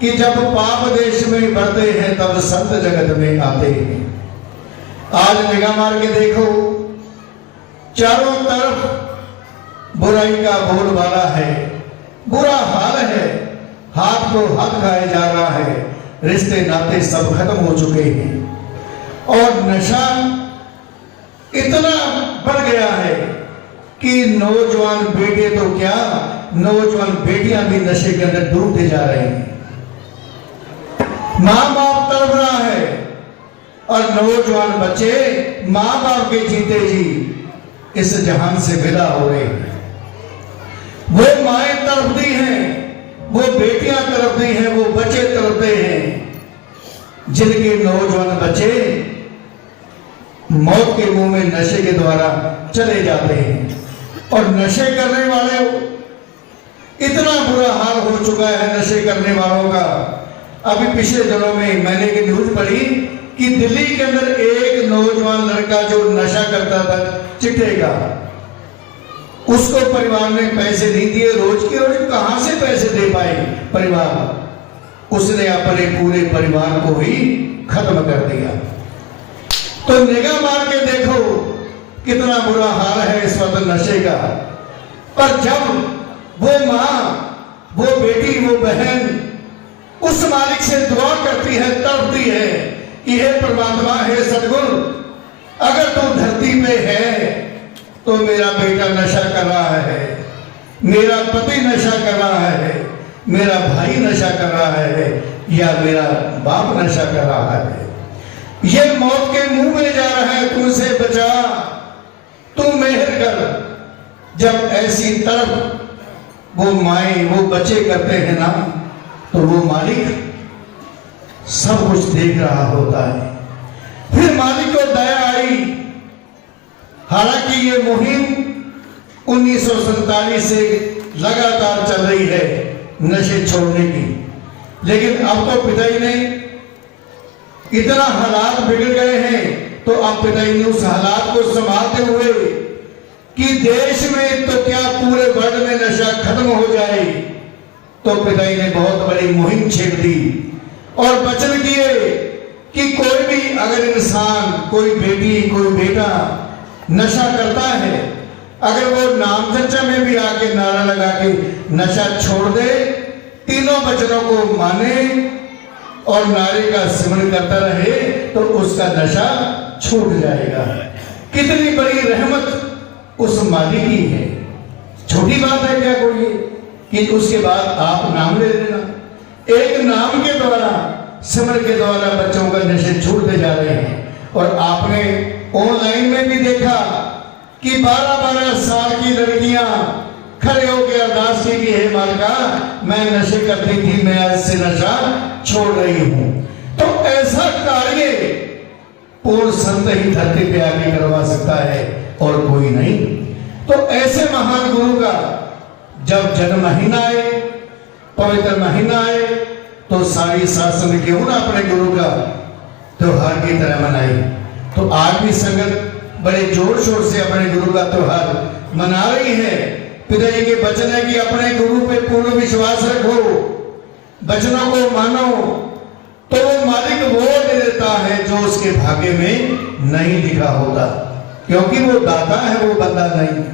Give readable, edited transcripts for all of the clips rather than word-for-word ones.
कि जब पाप देश में बढ़ते हैं तब संत जगत में आते हैं। आज निगाह मार के देखो, चारों तरफ बुराई का बोलबाला है, बुरा हाल है, हाथ को हाथ खाया जा रहा है, रिश्ते नाते सब खत्म हो चुके हैं और नशा इतना बढ़ गया है कि नौजवान बेटे तो क्या, नौजवान बेटियां भी नशे के अंदर डूबते जा रहे हैं। मां बाप तड़प रहा है और नौजवान बच्चे मां बाप के जीते जी इस जहान से विदा हो रहे हैं। वो माएं तड़पती हैं, वो बेटियां तड़पती हैं, वो बच्चे तड़पते हैं जिनके नौजवान बच्चे मौत के मुंह में नशे के द्वारा चले जाते हैं। और नशे करने वाले, इतना बुरा हाल हो चुका है नशे करने वालों का। अभी पिछले दिनों में मैंने एक न्यूज पढ़ी कि दिल्ली के अंदर एक नौजवान लड़का जो नशा करता था चिट्टे का, उसको परिवार ने पैसे नहीं दिए, रोज के रोज कहां से पैसे दे पाए परिवार, उसने अपने पूरे परिवार को ही खत्म कर दिया। तो निगाह मार के देखो कितना बुरा हाल है इस वक्त नशे का। पर जब वो मां, वो बेटी, वो बहन उस मालिक से दुआ करती है, तड़पती है कि हे परमात्मा, हे सदगुरु, अगर तू धरती पे है तो मेरा बेटा नशा कर रहा है, मेरा पति नशा कर रहा है, मेरा भाई नशा कर रहा है, या मेरा बाप नशा कर रहा है, ये मौत के मुंह में जा रहा है, तू उसे बचा, तू मेहर कर। जब ऐसी तरफ वो माएं, वो बच्चे करते हैं ना, तो वो मालिक सब कुछ देख रहा होता है। फिर मालिक को दया आई। हालांकि ये मुहिम 1947 से लगातार चल रही है नशे छोड़ने की, लेकिन अब तो पिताजी ने इतना हालात बिगड़ गए हैं, तो अब पिताजी ने उस हालात को संभालते हुए कि देश में तो क्या पूरे वर्ल्ड में नशा खत्म हो जाए, तो पिताजी ने बहुत बड़ी मुहिम छेड़ दी और वचन किए कि कोई भी अगर इंसान, कोई बेटी, कोई बेटा नशा करता है, अगर वो नाम चर्चा में भी आके नारा लगा के नशा छोड़ दे, तीनों वचनों को माने और नारे का सिमरन करता रहे, तो उसका नशा छूट जाएगा। कितनी बड़ी रहमत उस मालिक की है। छोटी बात है क्या कोई कि उसके बाद आप नाम ले लेना। एक नाम के द्वारा, सिमरन के द्वारा बच्चों का नशे छूटते जा रहे हैं। और आपने ऑनलाइन में भी देखा कि 12-12 साल की लड़कियां खड़े होकर अरदास की कि हे मालिका, मैं नशे करती थी, मैं आज से नशा छोड़ रही हूं। तो ऐसा कार्य पूर्ण संत ही धरती पे आगे करवा सकता है और कोई नहीं। तो ऐसे महान गुरु का जब जन्म महीना आए, पवित्र महीना आए, तो सारी शासन क्यों ना अपने गुरु का त्योहार की तरह मनाई। तो आज भी संगत बड़े जोर शोर से अपने गुरु का त्योहार मना रही है। पिताजी के वचन है कि अपने गुरु पे पूर्ण विश्वास रखो, वचनों को मानो, तो वो मालिक वो दे देता है जो उसके भाग्य में नहीं लिखा होता, क्योंकि वो दाता है, वो बंदा नहीं।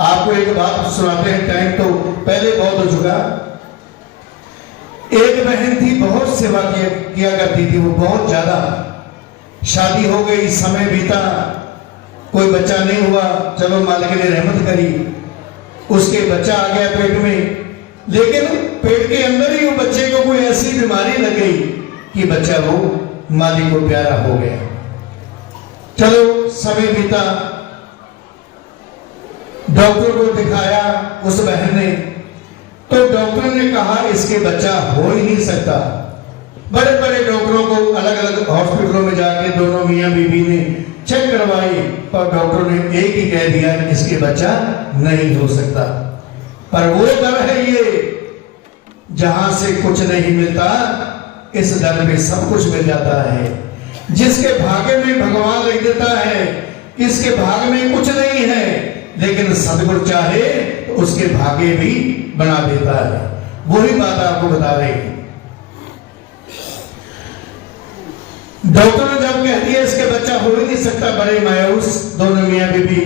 आपको एक बात सुनाते हैं, टाइम तो पहले बहुत हो चुका। एक बहन थी, बहुत सेवा किया करती थी वो, बहुत ज्यादा। शादी हो गई, समय बीता, कोई बच्चा नहीं हुआ, चलो मालिक ने रहमत करी, उसके बच्चा आ गया पेट में। लेकिन पेट के अंदर ही वो बच्चे को कोई ऐसी बीमारी लग गई कि बच्चा वो मालिक को प्यारा हो गया। चलो समय बीता, डॉक्टर को दिखाया उस बहन ने, तो डॉक्टर ने कहा इसके बच्चा हो ही नहीं सकता। बड़े बड़े डॉक्टरों को अलग अलग हॉस्पिटलों में जाके दोनों मियां बीबी ने चेक करवाई, और डॉक्टर ने एक ही कह दिया इसके बच्चा नहीं हो सकता। पर वो दर है ये, जहां से कुछ नहीं मिलता, इस दर पे सब कुछ मिल जाता है। जिसके भाग्य में भगवान लिख देता है, इसके भाग्य में कुछ नहीं है, लेकिन सदगुरु चाहे तो उसके भाग्य भी बना देता है। वही बात आपको बता रहे हैं। डॉक्टर ने जब कह दिया इसके बच्चा हो ही नहीं सकता, बड़े मायूस दोनों मियां बीबी,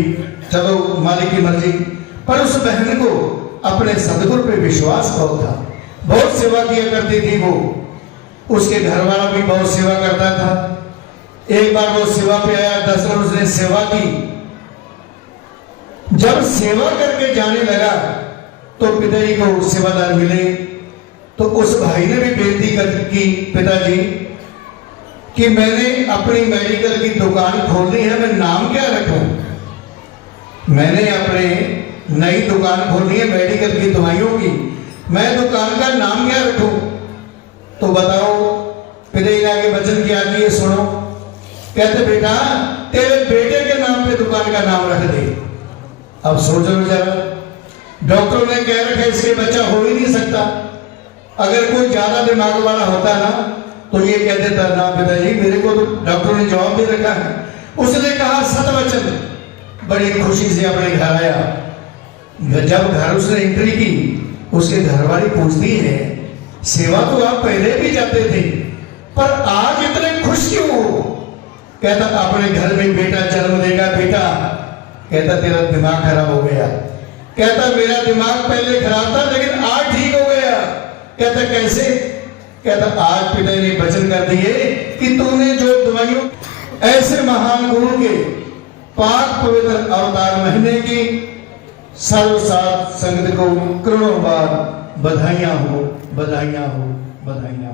चलो मालिक की मर्जी। पर उस बहन को अपने सदगुरु पे विश्वास बहुत था, बहुत सेवा किया करती थी वो, उसके घर वाला भी बहुत सेवा करता था। एक बार वो सेवा पे आया, 10 दिन उसने सेवा की। जब सेवा करके जाने लगा तो पिताजी को सेवादार मिले, तो उस भाई ने भी बेनती की, पिताजी कि मैंने अपनी मेडिकल की दुकान खोलनी है, मैं नाम क्या रखूं? मैंने अपने नई दुकान खोलनी है मेडिकल की दवाइयों की, मैं दुकान का नाम क्या रखूं? तो बताओ। पिताजी आगे वचन क्या किए, सुनो। कहते बेटा तेरे बेटे के नाम पे दुकान का नाम रख दे। अब सोचो जरा, डॉक्टर ने कह रखा इसके बच्चा हो ही नहीं सकता। अगर कोई ज्यादा दिमाग वाला होता ना तो ये कह देता ना पिताजी, मेरे को तो डॉक्टर ने जवाब दे रखा है। उसने कहा सतवचन, बड़ी खुशी से अपने घर आया। जब घर उसने एंट्री की, उसके घरवाली पूछती है सेवा तो आप पहले भी जाते थे, पर आज इतने खुश क्यों हो? कहता अपने घर में बेटा जन्म देगा बेटा। कहता तेरा दिमाग खराब हो गया। कहता मेरा दिमाग पहले खराब था लेकिन आज ठीक हो गया। कहता कैसे? कहता आज पिता ने वचन कर दिए कि तूने जो दवाइयों, ऐसे महान गुरु के पाक पवित्र अवतार महीने की सर्वसाध संगत को करोड़ों बार बधाइयां हो, बधाइयां हो, बधाइयां।